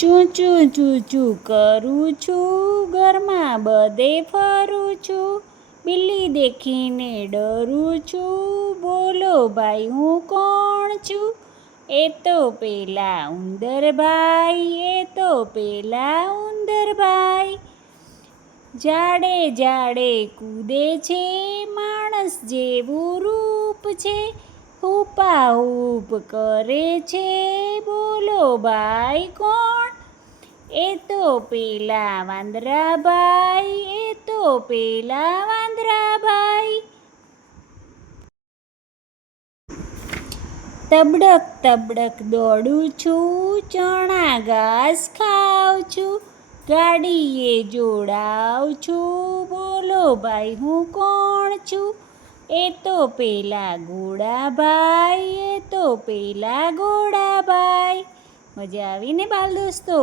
ચૂં ચૂં ચૂં ચૂં કરું છું. ઘરમાં બધે ફરું છું. બિલ્લી દેખીને ડરું છું. બોલો ભાઈ, હું કોણ છું? એ તો પેલા ઉંદરભાઈ એ તો પેલા ઉંદરભાઈ જાડે જાડે કૂદે છે માણસ જેવું રૂપ છે. હુપા હુપ કરે છે. બોલો ભાઈ, કોણ તો પેલા વાંદરાભાઈ એ તો પેલા વાંદરાભાઈ તબડક તબડક દોડું છું ચણા ઘાસ ખાઉં છું ગાડીએ જોડાવ છું બોલો ભાઈ હું કોણ છું એ તો પેલા ગોળાભાઈ એ તો પેલા ગોળાભાઈ મજા આવીને બાલ દોસ્તો